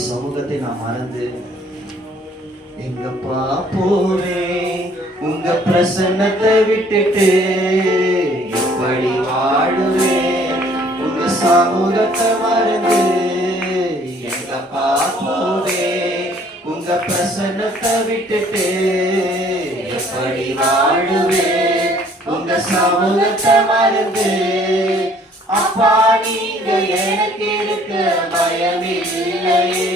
சமூகத்தை நான் மறந்து எங்கப்பா போவேன், உங்க பிரசன்னத்தை விட்டுட்டு எப்படி வாழுவேன், உங்க சமூகத்தை மறந்து எங்கப்பா போவேன், உங்க பிரசன்னத்தை விட்டுட்டு எப்படி வாழுவேன், உங்க சமூகத்தை மறந்து. அப்பா நீங்க எனக்கு இருக்க பயமில்லையே,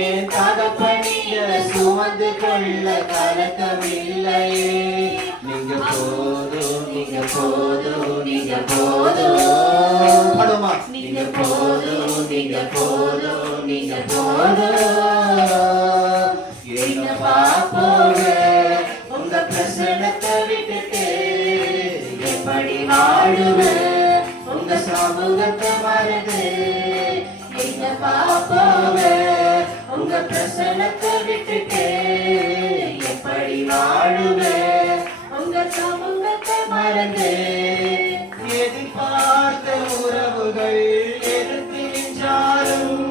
என் தகப்பனிய சுமந்து கொள்ள கலக்கமில்லையே. நீங்க போதும், நீங்க போதும், நீங்க போதும், நீங்க போதும், நீங்க போதும், நீங்க போதும். எங்க பாப்போங்க உங்க பிரசன்னத்தை விட்டுட்டு எப்படி வாழுவேன், உங்க சமூகத்தை மறந்து. எங்க பாப்போங்க உங்க பிரசன்னத்தை விட்டுட்டு எப்படி வாழுவேன், உங்க சமூகத்தை மறந்து. எதிர்பார்த்த உறவுகள் எதிர்த்து நின்றாலும்,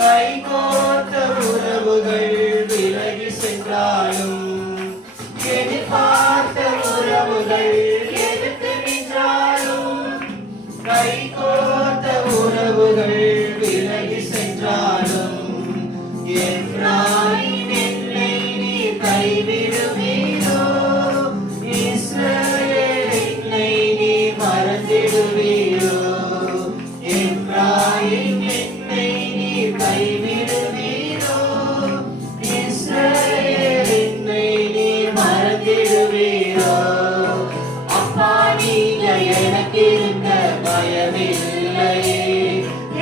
கை கோர்த்த உறவுகள் விலகி சென்றாலும், எதிர்பார்த்த உறவுகள் எதிர்த்து நின்றாலும், கை கோர்த்த உறவுகள் விலகி சென்றாலும், எப்ராயிம் என்னை நீ கைவிடுவீரோ, இஸ்ரவேல் என்னை நீ மறந்திடுவீரோ. எப்ராயிம் என்னை நீ கைவிடுவீரோ, இஸ்ரவேல் என்னை நீ மறந்திடுவீரோ. அப்பா நீங்க எனக்கு இருக்க பயமில்லையே,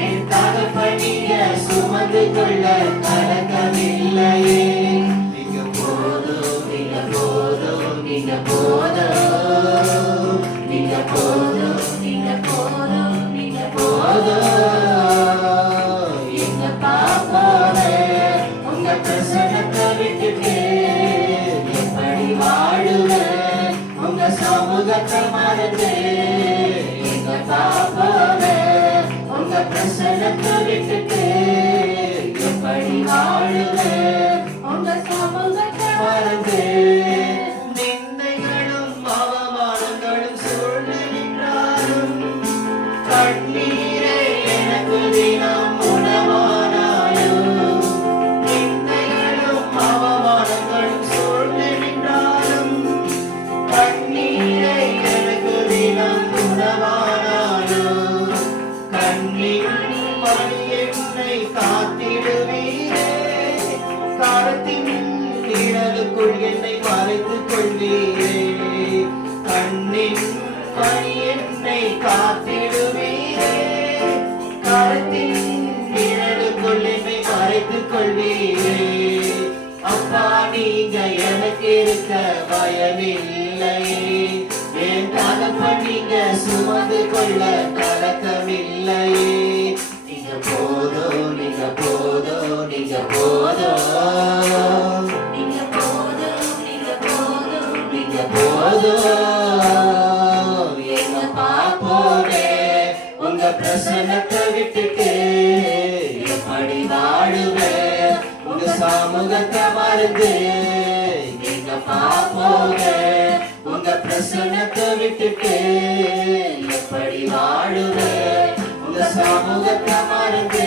என் தகப்பனிய சுமந்து கொள்ள கலக்கமில்லையே. நீங்க போதும், நீங்க போதும், நீங்க போதும், நீங்க போதும், நீங்க போதும், நீங்க போதும். எங்க பாப்போவே உங்க பிரசன்னத்தை விட்டுட்டு எப்படி வாழுவேன், உங்க சமூகத்தை மறந்து. எங்க பாப்போவே உங்க பிரசன்னத்தை விட்டுட்டு எப்படி வாழுவேன், உங்க சமூகத்தை மறந்து. நிந்தைகளும் அவமானங்களும் சூழ்ந்து நின்றாலும், கண்ணீரை எனக்கு தினம் உணவானாலும். நிந்தைகளும் அவமானங்களும் சூழ்ந்து நின்றாலும், கண்ணீரை எனக்கு தினம் உணவானாலும். கண்ணீர் மணி என்னை காத்திடுவீரே, கரத்தின் நிழலுக்குள் என்னை மறைத்துக் கொள்வீரே. கண்ணின் மணி என்னை காத்திடுவீரே, கரத்தின் நிழலுக்குள் என்னை மறைத்துக் கொள்வீரே. அப்பா நீங்க எனக்கு இருக்க பயமில்லையே, என் தகப்பன் நீங்க சுமந்து கொள்ள கலக்கமில்லையே. நீங்க போதும், நீங்க போதும், நீங்க போதும், நீங்க போதும், நீங்க போதும், நீங்க போதும். எங்க பாப்போவே உங்க பிரசன்னத்தை விட்டுட்டு எப்படி வாழுவேன், உங்க சமூகத்தை மறந்து. எங்க பாப்போவே உங்க பிரசன்னத்தை விட்டுட்டு எப்படி வாழுவேன், உங்க சமூகத்தை மறந்து.